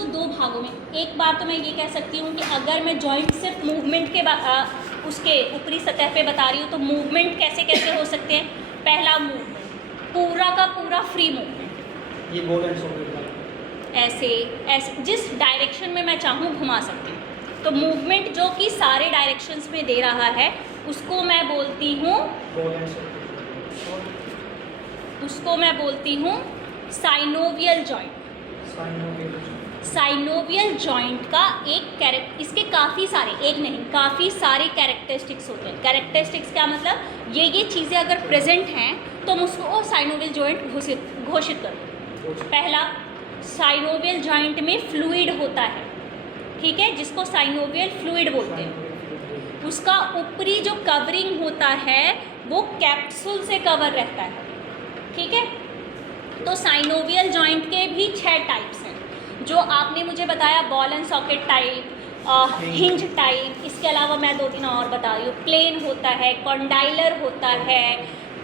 इसको दो भागों में, एक बार तो मैं ये कह सकती हूँ कि अगर मैं जॉइंट सिर्फ मूवमेंट के उसके ऊपरी सतह पे बता रही हूँ तो मूवमेंट कैसे कैसे हो सकते हैं। पहला मूवमेंट पूरा का पूरा फ्री मूवमेंट, ये बॉल एंड सॉकेट का ऐसे ऐसे जिस डायरेक्शन में मैं चाहूँ घुमा सकती हूँ। तो मूवमेंट जो कि सारे डायरेक्शंस में दे रहा है उसको मैं बोलती हूँ, बॉल एंड सॉकेट, उसको मैं बोलती हूँ साइनोवियल जॉइंट। साइनोवियल जॉइंट का इसके काफ़ी सारे, एक नहीं काफ़ी सारे कैरेक्टरिस्टिक्स होते हैं। कैरेक्टरिस्टिक्स क्या मतलब, ये चीज़ें अगर प्रेजेंट हैं तो हम उसको साइनोवियल जॉइंट घोषित करो। पहला, साइनोवियल जॉइंट में फ्लूइड होता है, ठीक है, जिसको साइनोवियल फ्लूइड बोलते हैं। उसका ऊपरी जो कवरिंग होता है वो कैप्सूल से कवर रहता है, ठीक है। तो साइनोवियल जॉइंट के भी 6 टाइप्स हैं जो आपने मुझे बताया, ball and socket type, hinge type, इसके अलावा मैं 2-3 और बता रही हूँ। प्लेन होता है, कॉन्डाइलर होता है,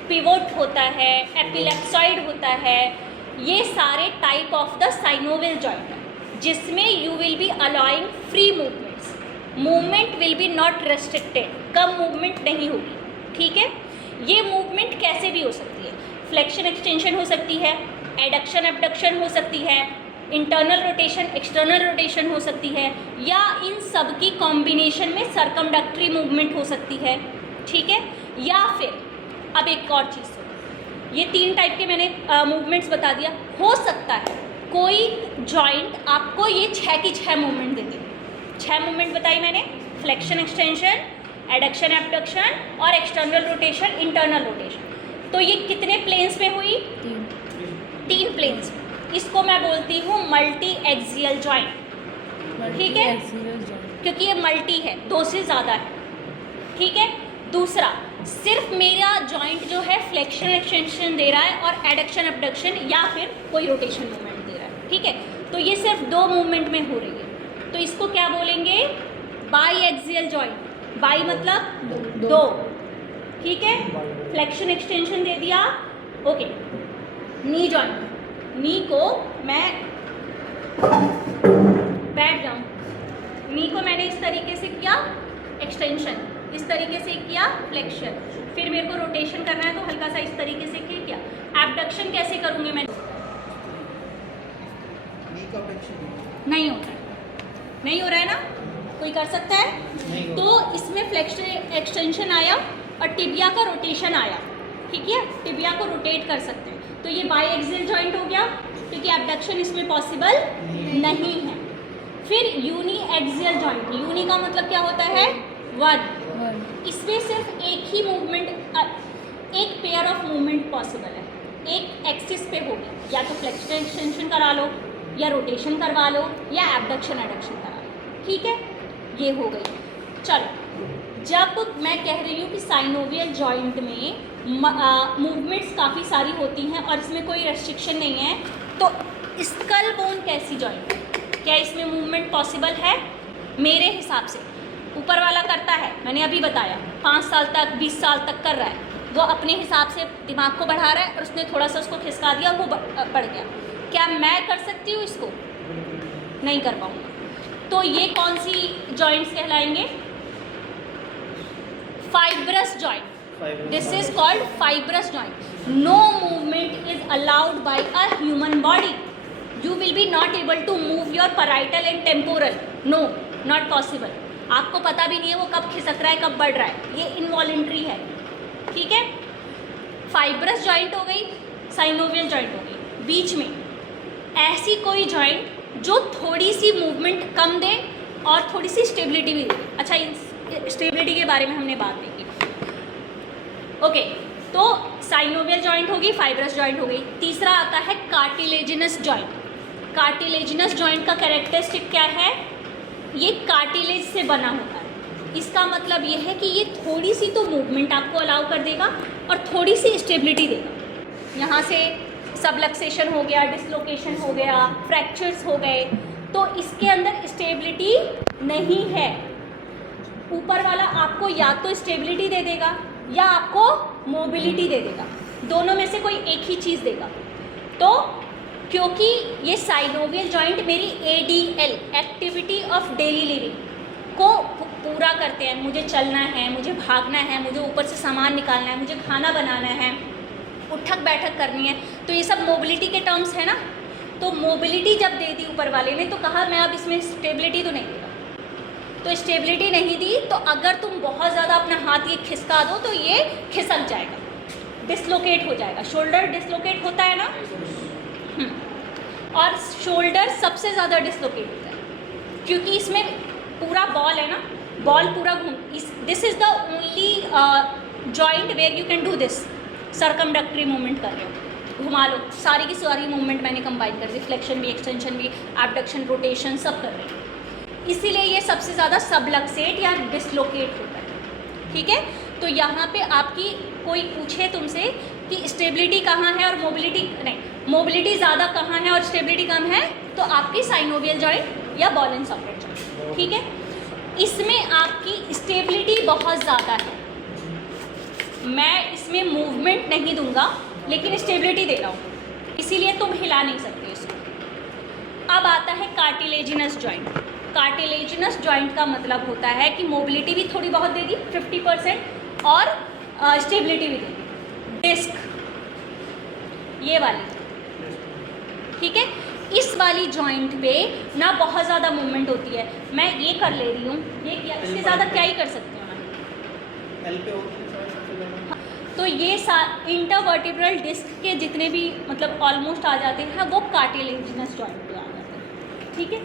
पिवोट होता है, एपिलेप्सॉइड होता है। ये सारे type of the synovial joint है जिसमें you will be allowing free movements, movement will be not restricted, come movement नहीं होगी, ठीक है। ये मूवमेंट कैसे भी हो सकती है, फ्लेक्शन एक्सटेंशन हो सकती है, एडक्शन एबडक्शन हो सकती है, इंटरनल रोटेशन एक्सटर्नल रोटेशन हो सकती है, या इन सब की कॉम्बिनेशन में सर्कमडक्टरी मूवमेंट हो सकती है, ठीक है। या फिर अब एक और चीज़, ये 3 टाइप के मैंने मूवमेंट्स बता दिया। हो सकता है कोई जॉइंट आपको ये 6 की 6 मूवमेंट दे दे। 6 मूवमेंट बताई मैंने, फ्लेक्शन एक्सटेंशन, एडक्शन एबडक्शन और एक्सटर्नल रोटेशन इंटरनल रोटेशन। तो ये कितने प्लेन्स में हुई? 3 प्लेन्स। इसको मैं बोलती हूँ मल्टी एक्सियल जॉइंट, ठीक है, क्योंकि ये मल्टी है, 2 से ज़्यादा है, ठीक है। दूसरा, सिर्फ मेरा जॉइंट जो है फ्लेक्शन एक्सटेंशन दे रहा है और एडक्शन एबडक्शन या फिर कोई रोटेशन मूवमेंट दे रहा है, ठीक है। तो ये सिर्फ 2 मूवमेंट में हो रही है, तो इसको क्या बोलेंगे? By axial joint. बाई मतलब 2, ठीक है। फ्लेक्शन एक्सटेंशन दे दिया, ओके। नी जॉइंट, नी को मैं बैठ जाऊँ, नी को मैंने इस तरीके से किया एक्सटेंशन, इस तरीके से किया फ्लेक्शन, फिर मेरे को रोटेशन करना है तो हल्का सा इस तरीके से किया। एबडक्शन कैसे करूँगी मैं? नहीं होता है, नहीं हो रहा है ना, कोई कर सकता है? तो इसमें फ्लेक्शन एक्सटेंशन आया और टिबिया का रोटेशन आया, ठीक है, टिबिया को रोटेट कर सकते हैं। तो ये बाई एक्सियल जॉइंट हो गया क्योंकि एबडक्शन इसमें पॉसिबल नहीं है। फिर यूनी एक्सियल जॉइंट, यूनी का मतलब क्या होता है? 1। इसमें सिर्फ एक ही मूवमेंट, एक पेयर ऑफ मूवमेंट पॉसिबल है, एक एक्सिस पे होगी, या तो फ्लेक्शन एक्सटेंशन करा लो या रोटेशन करवा लो या एबडक्शन एडक्शन करा लो, ठीक है। ये हो गई। चलो, जब मैं कह रही हूँ कि साइनोवियल जॉइंट में मूवमेंट्स काफ़ी सारी होती हैं और इसमें कोई रेस्ट्रिक्शन नहीं है, तो स्कल बोन कैसी जॉइंट, क्या इसमें मूवमेंट पॉसिबल है? मेरे हिसाब से ऊपर वाला करता है, मैंने अभी बताया 5 साल तक 20 साल तक कर रहा है, वो अपने हिसाब से दिमाग को बढ़ा रहा है और उसने थोड़ा सा उसको खिसका दिया और वो बढ़ गया। क्या मैं कर सकती हूँ इसको? नहीं कर पाऊँगा। तो ये कौन सी जॉइंट्स कहलाएंगे? Fibrous joint. This is called fibrous joint. No movement is allowed by a human body. You will be not able to move your parietal and temporal. No, not possible. आपको पता भी नहीं है वो कब खिसक रहा है कब बढ़ रहा है, ये इनवॉलेंट्री है, ठीक है। फाइब्रस जॉइंट हो गई, साइनोवियल जॉइंट हो गई। बीच में ऐसी कोई जॉइंट जो थोड़ी सी मूवमेंट कम दे और थोड़ी सी स्टेबिलिटी भी दे। अच्छा, स्टेबिलिटी के बारे में हमने बात नहीं की, ओके। तो साइनोवियल जॉइंट होगी, फाइब्रस जॉइंट हो गई। तीसरा आता है कार्टिलेजिनस जॉइंट। कार्टिलेजिनस जॉइंट का कैरेक्टरिस्टिक क्या है? ये कार्टिलेज से बना होता है। इसका मतलब ये है कि ये थोड़ी सी तो मूवमेंट आपको अलाउ कर देगा और थोड़ी सी स्टेबिलिटी देगा। यहाँ से सबलक्सेशन हो गया, डिसलोकेशन हो गया, फ्रैक्चर्स हो गए, तो इसके अंदर स्टेबिलिटी नहीं है। ऊपर वाला आपको या तो स्टेबिलिटी दे देगा या आपको मोबिलिटी दे देगा, दोनों में से कोई एक ही चीज़ देगा। तो क्योंकि ये साइनोवियल जॉइंट मेरी ADL activity of daily living को पूरा करते हैं। मुझे चलना है, मुझे भागना है, मुझे ऊपर से सामान निकालना है, मुझे खाना बनाना है, उठक बैठक करनी है, तो ये सब मोबिलिटी के टर्म्स है ना। तो मोबिलिटी जब दे दी ऊपर वाले ने तो कहा मैं अब इसमें स्टेबिलिटी तो नहीं दूँगा, तो स्टेबिलिटी नहीं दी तो अगर तुम बहुत ज़्यादा अपना हाथ ये खिसका दो तो ये खिसक जाएगा, डिसलोकेट हो जाएगा। शोल्डर डिसलोकेट होता है ना, और शोल्डर सबसे ज़्यादा डिसलोकेट होता है क्योंकि इसमें पूरा बॉल है ना, बॉल पूरा this is the only joint where you can do this. Circumductory movement कर रहे हो, घुमा लो, सारी की सारी मूवमेंट मैंने कंबाइन कर दी, फ्लेक्शन भी, एक्सटेंशन भी, एबडक्शन, रोटेशन सब कर रहे हैं, इसीलिए ये सबसे ज़्यादा सबलक्सेट या डिसलोकेट होता है। ठीक है, तो यहाँ पे आपकी कोई पूछे तुमसे कि स्टेबिलिटी कहाँ है और मोबिलिटी नहीं, मोबिलिटी ज़्यादा कहाँ है और स्टेबिलिटी कम है, तो आपकी साइनोवियल जॉइंट या बॉल एंड सॉकेट जॉइंट। ठीक है, इसमें आपकी स्टेबिलिटी बहुत ज़्यादा है, मैं इसमें मूवमेंट नहीं दूंगा लेकिन स्टेबिलिटी दे रहा हूँ, इसीलिए तुम हिला नहीं सकते इसको। अब आता है कार्टिलेजिनस जॉइंट। कार्टिलेजिनस जॉइंट का मतलब होता है कि मोबिलिटी भी थोड़ी बहुत देगी 50% और स्टेबिलिटी भी देगी। डिस्क ये वाली, ठीक है, इस वाली जॉइंट पे ना बहुत ज़्यादा मूवमेंट होती है, मैं ये कर ले रही हूँ, ये किया, इससे ज़्यादा क्या ही कर सकती हूँ मैं। एल पे होती है सबसे ज़्यादा। तो ये इंटरवर्टिब्रल डिस्क के जितने भी मतलब ऑलमोस्ट आ जाते हैं वो कार्टिलेजिनस जॉइंट पे आ जाते हैं। ठीक है।